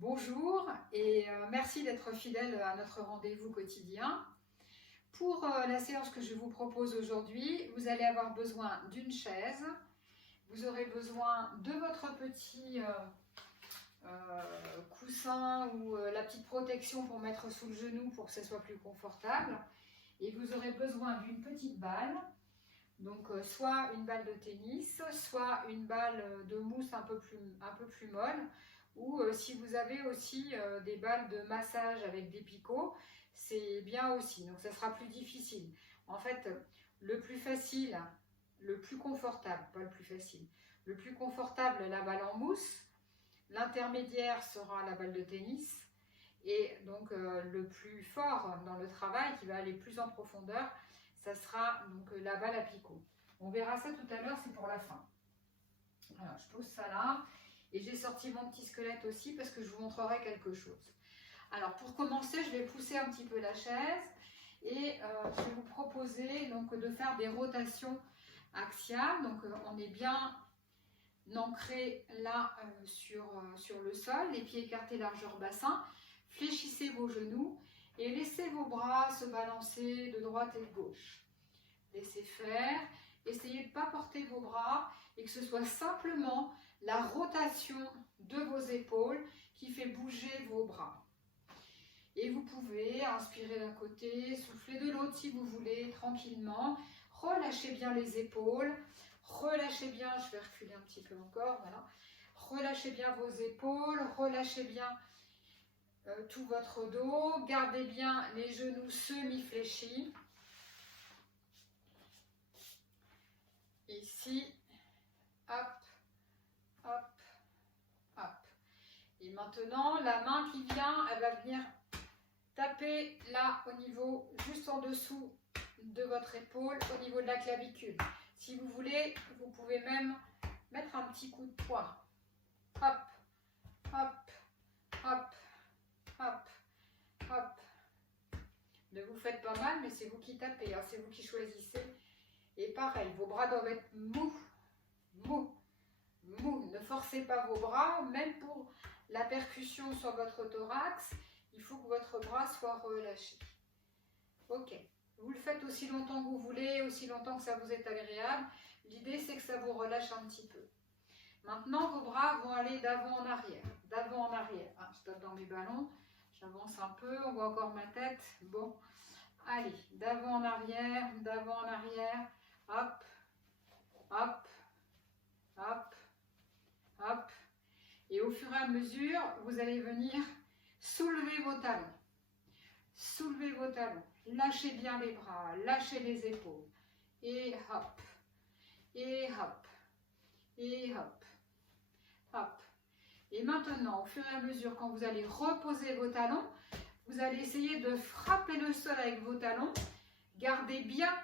Bonjour et merci d'être fidèle à notre rendez-vous quotidien. Pour la séance que je vous propose aujourd'hui, vous allez avoir besoin d'une chaise, vous aurez besoin de votre petit coussin ou la petite protection pour mettre sous le genou pour que ce soit plus confortable, et vous aurez besoin d'une petite balle, donc soit une balle de tennis, soit une balle de mousse un peu plus molle, ou si vous avez aussi des balles de massage avec des picots, c'est bien aussi, donc ça sera plus difficile. En fait, le plus facile, le plus confortable, pas le plus facile, le plus confortable, la balle en mousse, l'intermédiaire sera la balle de tennis, et donc le plus fort dans le travail, qui va aller plus en profondeur, ça sera donc la balle à picot. On verra ça tout à l'heure, c'est pour la fin. Alors, je pose ça là. Et j'ai sorti mon petit squelette aussi parce que je vous montrerai quelque chose. Alors pour commencer, je vais pousser un petit peu la chaise et je vais vous proposer donc de faire des rotations axiales. Donc on est bien ancré là sur le sol, les pieds écartés largeur bassin. Fléchissez vos genoux et laissez vos bras se balancer de droite et de gauche. Laissez faire. Essayez de ne pas porter vos bras et que ce soit simplement la rotation de vos épaules qui fait bouger vos bras. Et vous pouvez inspirer d'un côté, souffler de l'autre si vous voulez, tranquillement. Relâchez bien les épaules, relâchez bien, je vais reculer un petit peu encore, voilà. Relâchez bien vos épaules, relâchez bien tout votre dos, gardez bien les genoux semi-fléchis. Ici, hop, hop, hop. Et maintenant, la main qui vient, elle va venir taper là au niveau, juste en dessous de votre épaule, au niveau de la clavicule. Si vous voulez, vous pouvez même mettre un petit coup de poing. Hop, hop, hop, hop, hop. Ne vous faites pas mal, mais c'est vous qui tapez, hein, c'est vous qui choisissez. Et pareil, vos bras doivent être mous, mous, mous. Ne forcez pas vos bras, même pour la percussion sur votre thorax, il faut que votre bras soit relâché. Ok, vous le faites aussi longtemps que vous voulez, aussi longtemps que ça vous est agréable. L'idée, c'est que ça vous relâche un petit peu. Maintenant, vos bras vont aller d'avant en arrière, d'avant en arrière. Ah, je tape dans mes ballons, j'avance un peu, on voit encore ma tête. Bon, allez, d'avant en arrière, hop, hop, hop, hop. Et au fur et à mesure, vous allez venir soulever vos talons. Soulevez vos talons. Lâchez bien les bras, lâchez les épaules. Et hop, et hop, et hop, hop. Et maintenant, au fur et à mesure, quand vous allez reposer vos talons, vous allez essayer de frapper le sol avec vos talons. Gardez bien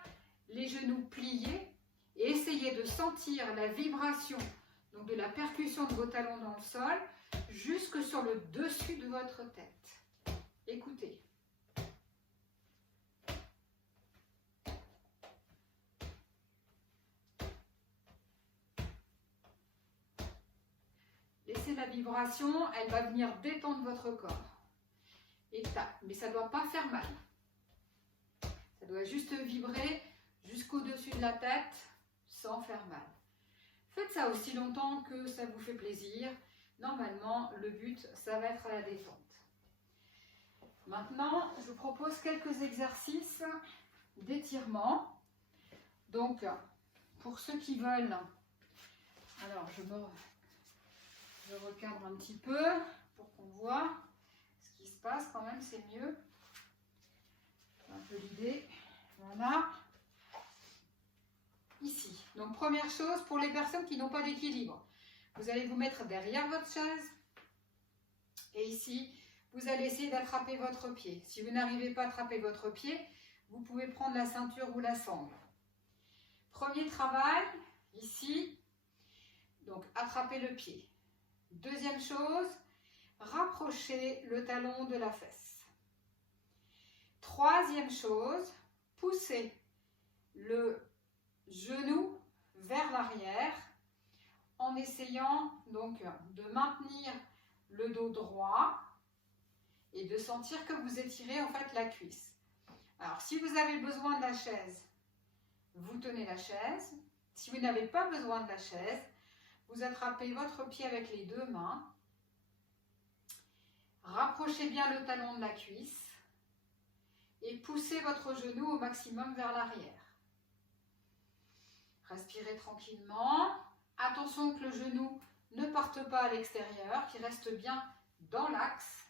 les genoux pliés et essayez de sentir la vibration, donc de la percussion de vos talons dans le sol, jusque sur le dessus de votre tête. Écoutez. Laissez la vibration, elle va venir détendre votre corps. Et tac, mais ça ne doit pas faire mal. Ça doit juste vibrer jusqu'au-dessus de la tête sans faire mal. Faites ça aussi longtemps que ça vous fait plaisir. Normalement, le but, ça va être la détente. Maintenant, je vous propose quelques exercices d'étirement. Donc, pour ceux qui veulent, alors je recadre un petit peu pour qu'on voit ce qui se passe quand même, c'est mieux. C'est un peu l'idée. Voilà. Ici. Donc, première chose, pour les personnes qui n'ont pas d'équilibre, vous allez vous mettre derrière votre chaise. Et ici, vous allez essayer d'attraper votre pied. Si vous n'arrivez pas à attraper votre pied, vous pouvez prendre la ceinture ou la sangle. Premier travail, ici, donc attrapez le pied. Deuxième chose, rapprochez le talon de la fesse. Troisième chose, poussez le genou vers l'arrière en essayant donc de maintenir le le dos droit et de sentir que vous étirez en fait la cuisse. Alors, si vous avez besoin de la chaise, vous tenez la chaise. Si vous n'avez pas besoin de la chaise, vous attrapez votre pied avec les deux mains. Rapprochez bien le talon de la cuisse et poussez votre genou au maximum vers l'arrière. Respirez tranquillement. Attention que le genou ne parte pas à l'extérieur, qu'il reste bien dans l'axe.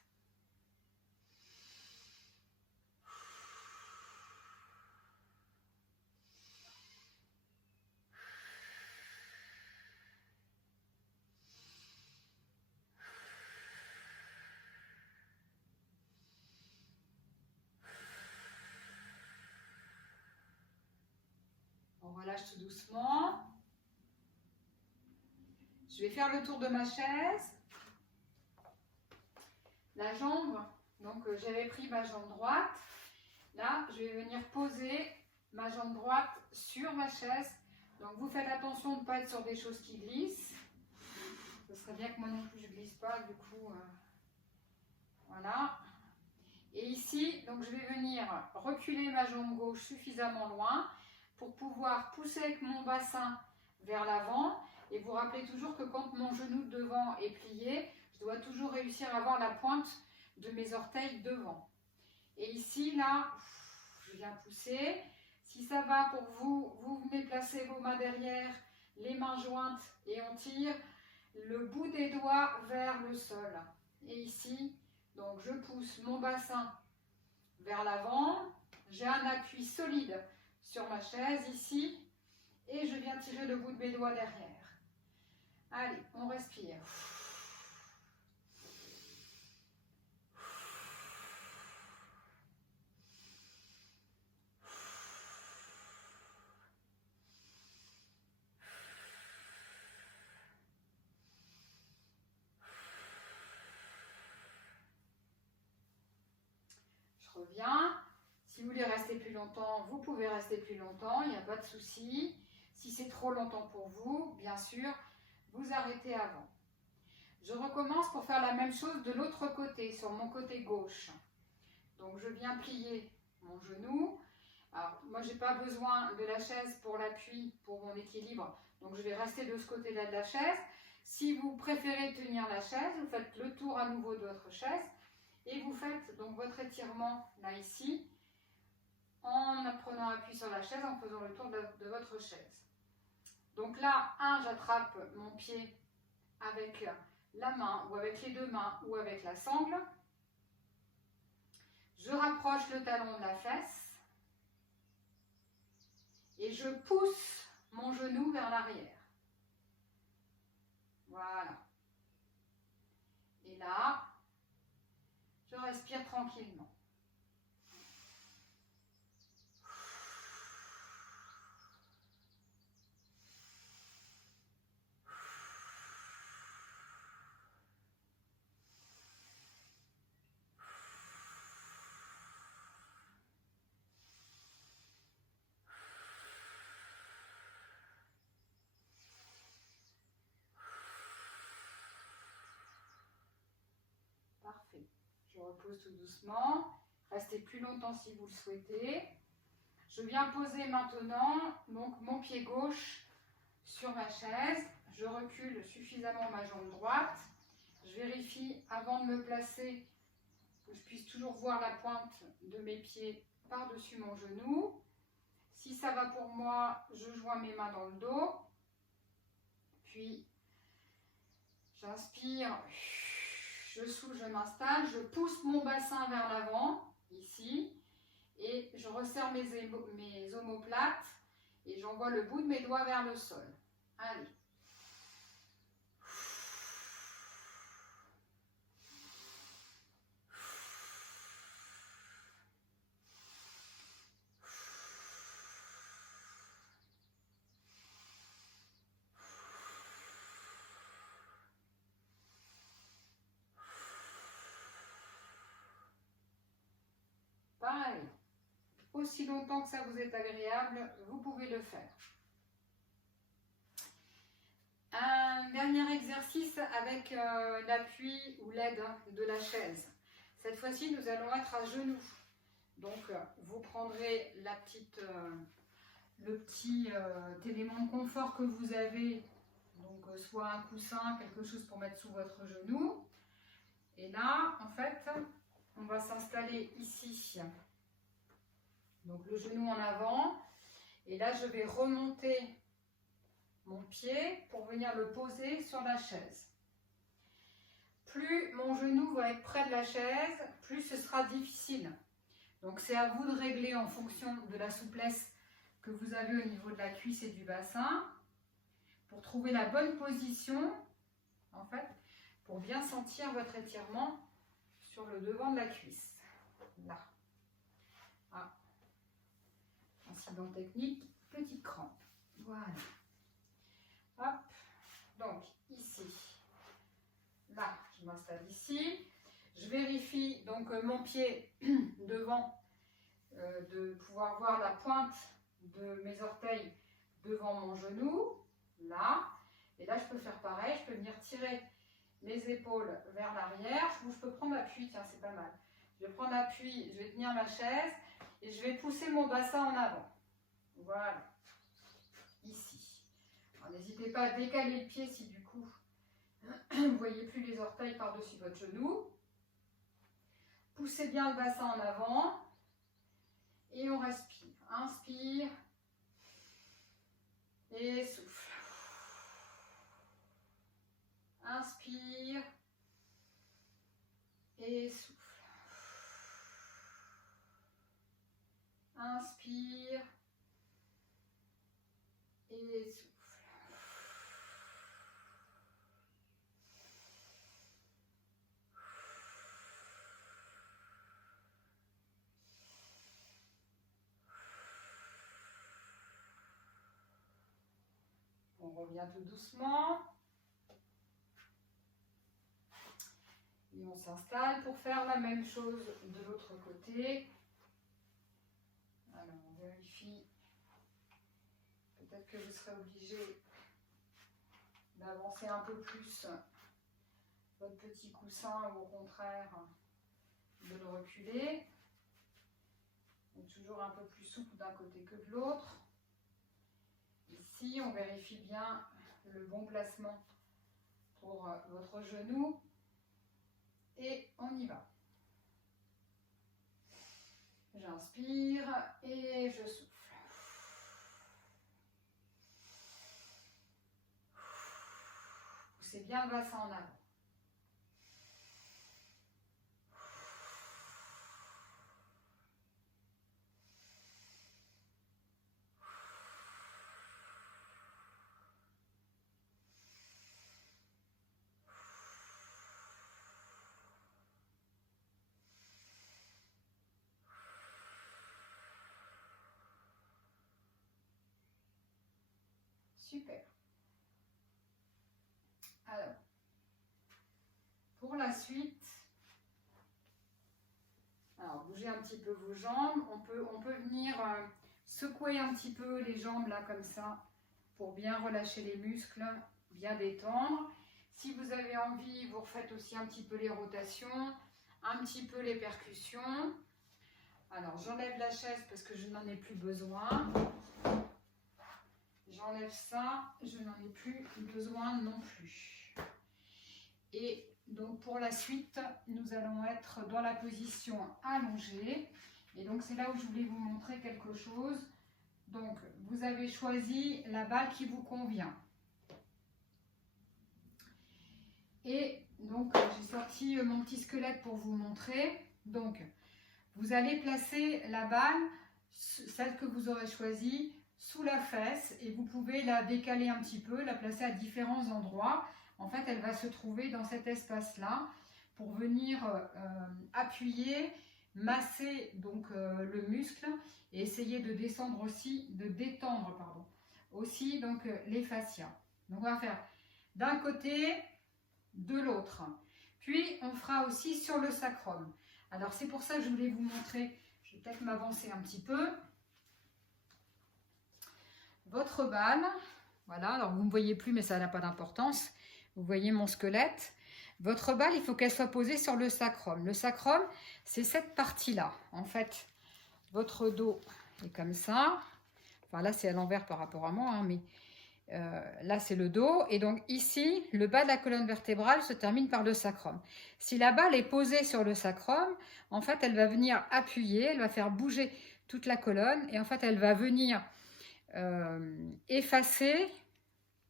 On relâche tout doucement. Je vais faire le tour de ma chaise. La jambe, donc j'avais pris ma jambe droite. Là, je vais venir poser ma jambe droite sur ma chaise. Donc vous faites attention de ne pas être sur des choses qui glissent. Ce serait bien que moi non plus je ne glisse pas, du coup, voilà. Et ici, donc je vais venir reculer ma jambe gauche suffisamment loin pour pouvoir pousser avec mon bassin vers l'avant. Et vous rappelez toujours que quand mon genou de devant est plié, je dois toujours réussir à avoir la pointe de mes orteils devant. Et ici, là, je viens pousser. Si ça va pour vous, vous venez placer vos mains derrière, les mains jointes et on tire le bout des doigts vers le sol. Et ici, donc je pousse mon bassin vers l'avant. J'ai un appui solide sur ma chaise ici et je viens tirer le bout de mes doigts derrière. Allez, on respire. Je reviens. Si vous voulez rester plus longtemps, vous pouvez rester plus longtemps, il n'y a pas de souci. Si c'est trop longtemps pour vous, bien sûr, vous arrêtez avant. Je recommence pour faire la même chose de l'autre côté, sur mon côté gauche. Donc je viens plier mon genou. Alors moi je n'ai pas besoin de la chaise pour l'appui, pour mon équilibre. Donc je vais rester de ce côté-là de la chaise. Si vous préférez tenir la chaise, vous faites le tour à nouveau de votre chaise. Et vous faites donc votre étirement là ici, en prenant appui sur la chaise, en faisant le tour de votre chaise. Donc là, j'attrape mon pied avec la main ou avec les deux mains ou avec la sangle. Je rapproche le talon de la fesse et je pousse mon genou vers l'arrière. Voilà. Et là, je respire tranquillement. Parfait. Je repose tout doucement. Restez plus longtemps si vous le souhaitez. Je viens poser maintenant donc mon pied gauche sur ma chaise. Je recule suffisamment ma jambe droite. Je vérifie avant de me placer que je puisse toujours voir la pointe de mes pieds par-dessus mon genou. Si ça va pour moi, je joins mes mains dans le dos. Puis j'inspire, je souffle, je m'installe, je pousse mon bassin vers l'avant, ici. Et je resserre mes omoplates et j'envoie le bout de mes doigts vers le sol. Allez. Pareil. Aussi longtemps que ça vous est agréable, vous pouvez le faire. Un dernier exercice avec l'appui ou l'aide de la chaise. Cette fois-ci, nous allons être à genoux. Donc, vous prendrez le petit élément de confort que vous avez, donc soit un coussin, quelque chose pour mettre sous votre genou. Et là, en fait, on va s'installer ici. Donc, le genou en avant. Et là, je vais remonter mon pied pour venir le poser sur la chaise. Plus mon genou va être près de la chaise, plus ce sera difficile. Donc c'est à vous de régler en fonction de la souplesse que vous avez au niveau de la cuisse et du bassin pour trouver la bonne position, en fait, pour bien sentir votre étirement sur le devant de la cuisse. Là. Ah. Incident technique, petite crampe. Voilà. Hop, donc ici, là, je m'installe ici. Je vérifie donc mon pied devant, de pouvoir voir la pointe de mes orteils devant mon genou, là. Et là, je peux faire pareil, je peux venir tirer les épaules vers l'arrière, ou je peux prendre appui, tiens, c'est pas mal. Je vais prendre appui, je vais tenir ma chaise et je vais pousser mon bassin en avant. Voilà, ici. N'hésitez pas à décaler le pied si du coup vous ne voyez plus les orteils par-dessus votre genou. Poussez bien le bassin en avant et on respire. Inspire et souffle. Inspire et souffle. Inspire et souffle. On revient tout doucement. Et on s'installe pour faire la même chose de l'autre côté. Alors, on vérifie. Peut-être que vous serez obligé d'avancer un peu plus votre petit coussin ou au contraire de le reculer. Donc, toujours un peu plus souple d'un côté que de l'autre. Ici, on vérifie bien le bon placement pour votre genou. Et on y va. J'inspire et je souffle. Poussez bien le bassin en avant. Super. Alors, pour la suite, alors bougez un petit peu vos jambes. On peut venir secouer un petit peu les jambes là comme ça pour bien relâcher les muscles, bien détendre. Si vous avez envie, vous refaites aussi un petit peu les rotations, un petit peu les percussions. Alors, j'enlève la chaise parce que je n'en ai plus besoin. J'enlève ça, je n'en ai plus besoin non plus. Et donc, pour la suite, nous allons être dans la position allongée. Et donc, c'est là où je voulais vous montrer quelque chose. Donc, vous avez choisi la balle qui vous convient. Et donc, j'ai sorti mon petit squelette pour vous montrer. Donc, vous allez placer la balle, celle que vous aurez choisie, sous la fesse. Et vous pouvez la décaler un petit peu, la placer à différents endroits. En fait, elle va se trouver dans cet espace-là pour venir appuyer, masser donc le muscle et essayer de descendre aussi, de détendre pardon, aussi donc les fascias. Donc, on va faire d'un côté, de l'autre. Puis, on fera aussi sur le sacrum. Alors, c'est pour ça que je voulais vous montrer, je vais peut-être m'avancer un petit peu. Votre balle, Voilà, alors vous ne me voyez plus, mais ça n'a pas d'importance. Vous voyez mon squelette. Votre balle, il faut qu'elle soit posée sur le sacrum. Le sacrum, c'est cette partie-là. En fait, votre dos est comme ça. Enfin, là, c'est à l'envers par rapport à moi, hein, mais là, c'est le dos. Et donc, ici, le bas de la colonne vertébrale se termine par le sacrum. Si la balle est posée sur le sacrum, en fait, elle va venir appuyer, elle va faire bouger toute la colonne. Et en fait, elle va venir effacer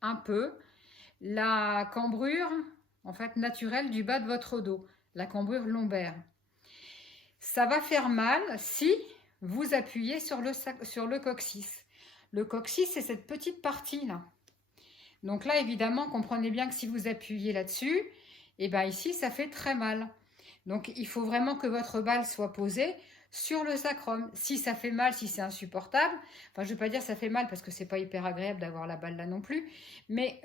un peu la cambrure en fait naturelle du bas de votre dos, la cambrure lombaire. Ça va faire mal si vous appuyez sur le coccyx. Le coccyx, c'est cette petite partie là. Donc là, évidemment, comprenez bien que si vous appuyez là-dessus, et bien ici, ça fait très mal. Donc il faut vraiment que votre balle soit posée sur le sacrum. Si ça fait mal, si c'est insupportable, enfin je ne vais pas dire ça fait mal parce que c'est pas hyper agréable d'avoir la balle là non plus, mais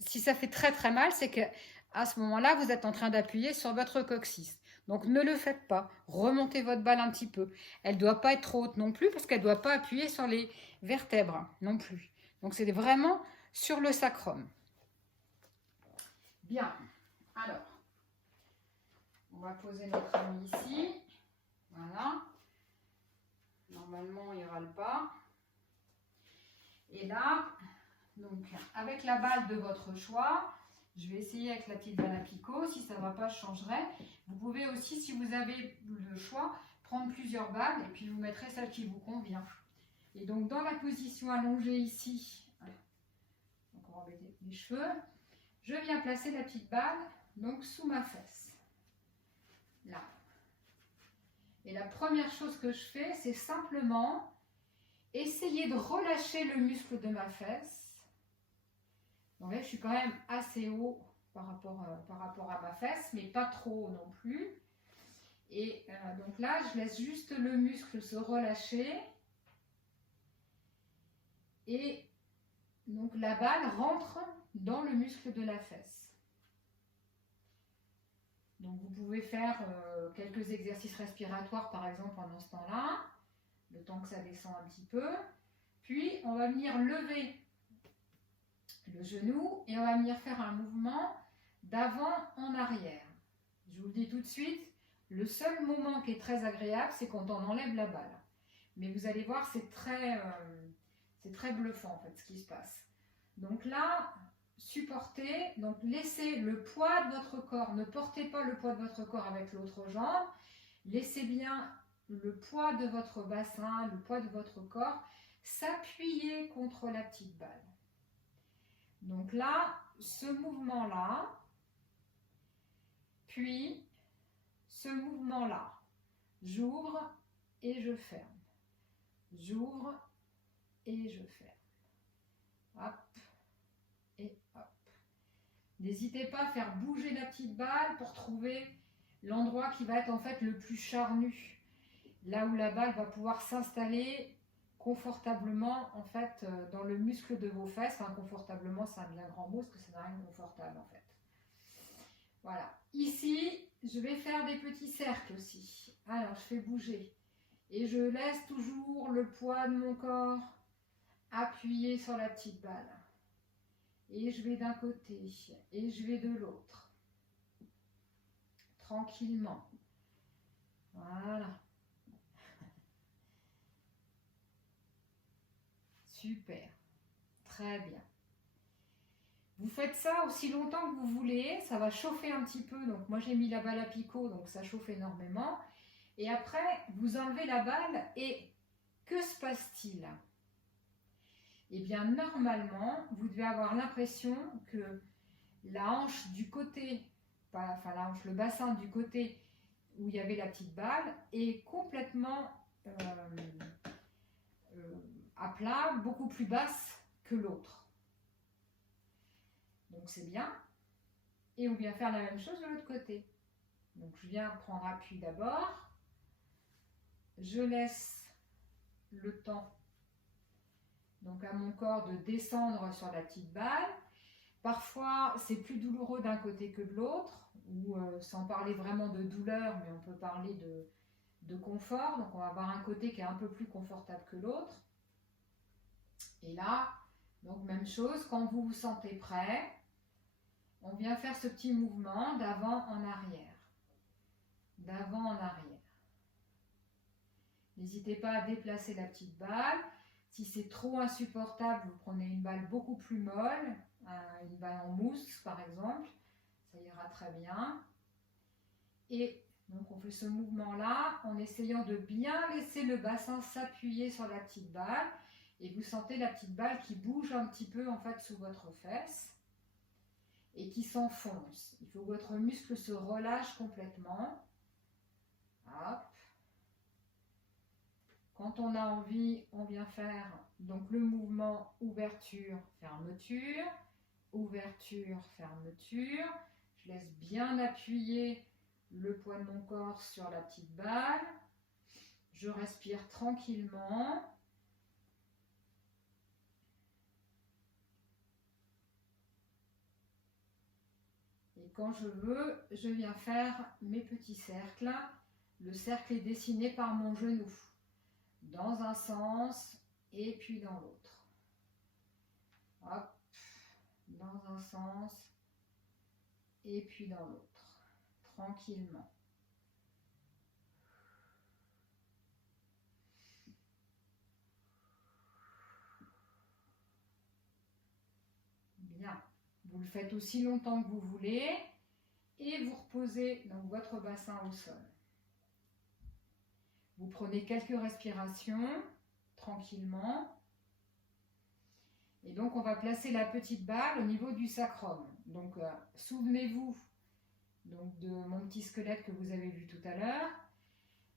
si ça fait très très mal, c'est que à ce moment-là, vous êtes en train d'appuyer sur votre coccyx. Donc ne le faites pas, remontez votre balle un petit peu. Elle ne doit pas être trop haute non plus parce qu'elle ne doit pas appuyer sur les vertèbres non plus. Donc c'est vraiment sur le sacrum. Bien, alors, on va poser notre ami ici. Voilà. Normalement, il râle pas. Et là, donc, avec la balle de votre choix, je vais essayer avec la petite balle à picot. Si ça ne va pas, je changerai. Vous pouvez aussi, si vous avez le choix, prendre plusieurs balles et puis vous mettrez celle qui vous convient. Et donc, dans la position allongée ici, donc on va embêter les cheveux, je viens placer la petite balle donc sous ma fesse. Là. Et la première chose que je fais, c'est simplement essayer de relâcher le muscle de ma fesse. Donc là, je suis quand même assez haut par rapport à ma fesse, mais pas trop haut non plus. Et donc là, je laisse juste le muscle se relâcher. Et donc la balle rentre dans le muscle de la fesse. Donc vous pouvez faire quelques exercices respiratoires par exemple pendant ce temps-là, le temps que ça descend un petit peu. Puis on va venir lever le genou et on va venir faire un mouvement d'avant en arrière. Je vous le dis tout de suite, le seul moment qui est très agréable, c'est quand on enlève la balle. Mais vous allez voir, c'est très bluffant en fait ce qui se passe. Donc là, supportez, donc laissez le poids de votre corps, ne portez pas le poids de votre corps avec l'autre jambe, laissez bien le poids de votre bassin, le poids de votre corps s'appuyer contre la petite balle. Donc là, ce mouvement-là, puis ce mouvement-là, j'ouvre et je ferme, j'ouvre et je ferme. Hop. Et hop. N'hésitez pas à faire bouger la petite balle pour trouver l'endroit qui va être en fait le plus charnu. Là où la balle va pouvoir s'installer confortablement en fait dans le muscle de vos fesses. Enfin, confortablement, c'est un bien grand mot parce que ça n'a rien de confortable en fait. Voilà. Ici, je vais faire des petits cercles aussi. Alors, je fais bouger. Et je laisse toujours le poids de mon corps appuyer sur la petite balle. Et je vais d'un côté et je vais de l'autre. Tranquillement. Voilà. Super. Très bien. Vous faites ça aussi longtemps que vous voulez. Ça va chauffer un petit peu. Donc moi j'ai mis la balle à picot, donc ça chauffe énormément. Et après, vous enlevez la balle et que se passe-t-il ? Eh bien, normalement, vous devez avoir l'impression que la hanche du côté, enfin la hanche, le bassin du côté où il y avait la petite balle est complètement à plat, beaucoup plus basse que l'autre. Donc c'est bien. Et on vient faire la même chose de l'autre côté. Donc je viens prendre appui d'abord. Je laisse le temps donc à mon corps de descendre sur la petite balle. Parfois, c'est plus douloureux d'un côté que de l'autre, ou sans parler vraiment de douleur, mais on peut parler de confort. Donc, on va avoir un côté qui est un peu plus confortable que l'autre. Et là, Donc même chose, quand vous vous sentez prêt, on vient faire ce petit mouvement d'avant en arrière. D'avant en arrière. N'hésitez pas à déplacer la petite balle. Si c'est trop insupportable, vous prenez une balle beaucoup plus molle, une balle en mousse par exemple, ça ira très bien. Et donc on fait ce mouvement-là en essayant de bien laisser le bassin s'appuyer sur la petite balle. Et vous sentez la petite balle qui bouge un petit peu en fait sous votre fesse et qui s'enfonce. Il faut que votre muscle se relâche complètement. Hop. Quand on a envie, on vient faire donc le mouvement ouverture, fermeture, ouverture, fermeture. Je laisse bien appuyer le poids de mon corps sur la petite balle. Je respire tranquillement. Et quand je veux, je viens faire mes petits cercles. Le cercle est dessiné par mon genou. Dans un sens et puis dans l'autre. Hop, dans un sens et puis dans l'autre. Tranquillement. Bien. Vous le faites aussi longtemps que vous voulez et vous reposez donc votre bassin au sol. Vous prenez quelques respirations tranquillement. Et donc, on va placer la petite balle au niveau du sacrum. Donc, souvenez-vous donc, de mon petit squelette que vous avez vu tout à l'heure.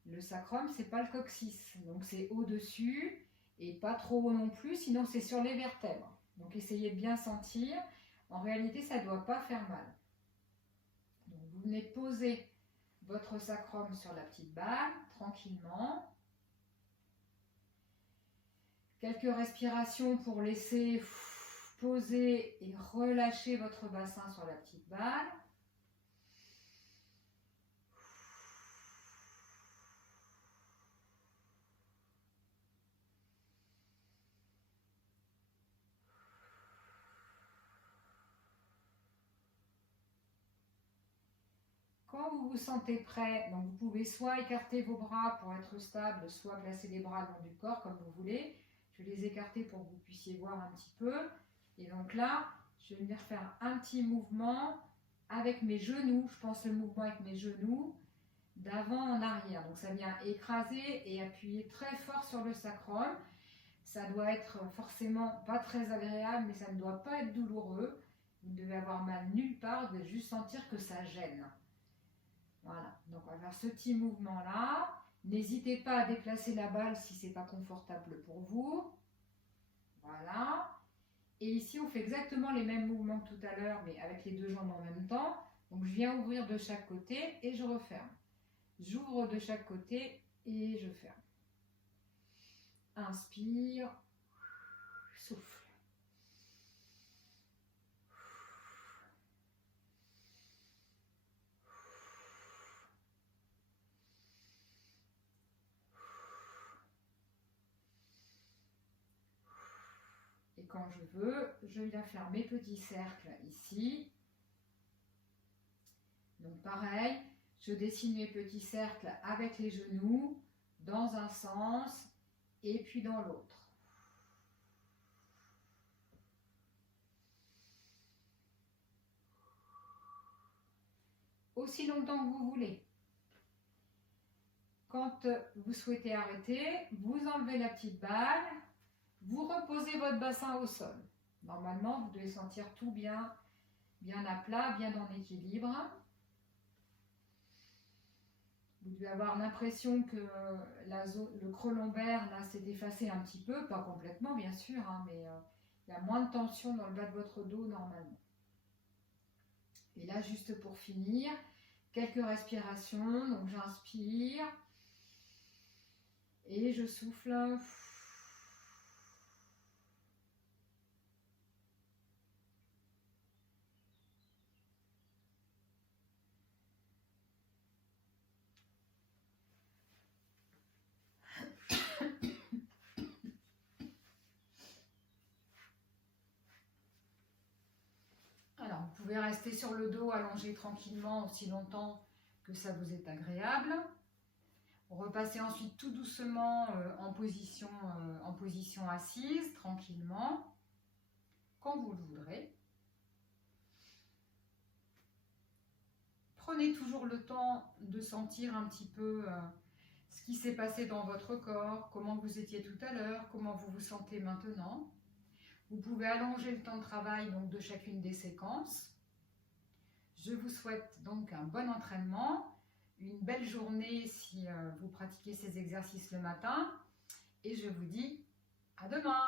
Le sacrum, c'est pas le coccyx. Donc, c'est au-dessus et pas trop haut non plus, sinon c'est sur les vertèbres. Donc, essayez de bien sentir. En réalité, ça ne doit pas faire mal. Donc, vous venez poser votre sacrum sur la petite balle, tranquillement. Quelques respirations pour laisser poser et relâcher votre bassin sur la petite balle. Quand vous vous sentez prêt, donc vous pouvez soit écarter vos bras pour être stable, soit placer les bras le long du corps comme vous voulez. Je vais les écarter pour que vous puissiez voir un petit peu. Et donc là, je vais venir faire un petit mouvement avec mes genoux. Je pense le mouvement avec mes genoux d'avant en arrière. Donc ça vient écraser et appuyer très fort sur le sacrum. Ça doit être forcément pas très agréable, mais ça ne doit pas être douloureux. Vous ne devez avoir mal nulle part, vous devez juste sentir que ça gêne. Voilà, donc on va faire ce petit mouvement-là. N'hésitez pas à déplacer la balle si ce n'est pas confortable pour vous. Voilà. Et ici, on fait exactement les mêmes mouvements que tout à l'heure, mais avec les deux jambes en même temps. Donc, je viens ouvrir de chaque côté et je referme. J'ouvre de chaque côté et je ferme. Inspire, souffle. Et quand je veux, je viens faire mes petits cercles ici. Donc pareil, je dessine mes petits cercles avec les genoux dans un sens et puis dans l'autre. Aussi longtemps que vous voulez. Quand vous souhaitez arrêter, vous enlevez la petite balle, vous reposez votre bassin au sol. Normalement, vous devez sentir tout bien à plat, bien en équilibre. Vous devez avoir l'impression que le creux lombaire s'est effacé un petit peu, pas complètement bien sûr, hein, mais il y a moins de tension dans le bas de votre dos normalement. Et là, juste pour finir, quelques respirations. Donc j'inspire et je souffle. restez sur le dos allongé tranquillement aussi longtemps que ça vous est agréable. Repassez ensuite tout doucement en position assise, tranquillement, quand vous le voudrez. Prenez toujours le temps de sentir un petit peu ce qui s'est passé dans votre corps, comment vous étiez tout à l'heure, comment vous vous sentez maintenant. Vous pouvez allonger le temps de travail donc, de chacune des séquences. Je vous souhaite donc un bon entraînement, une belle journée si vous pratiquez ces exercices le matin et je vous dis à demain.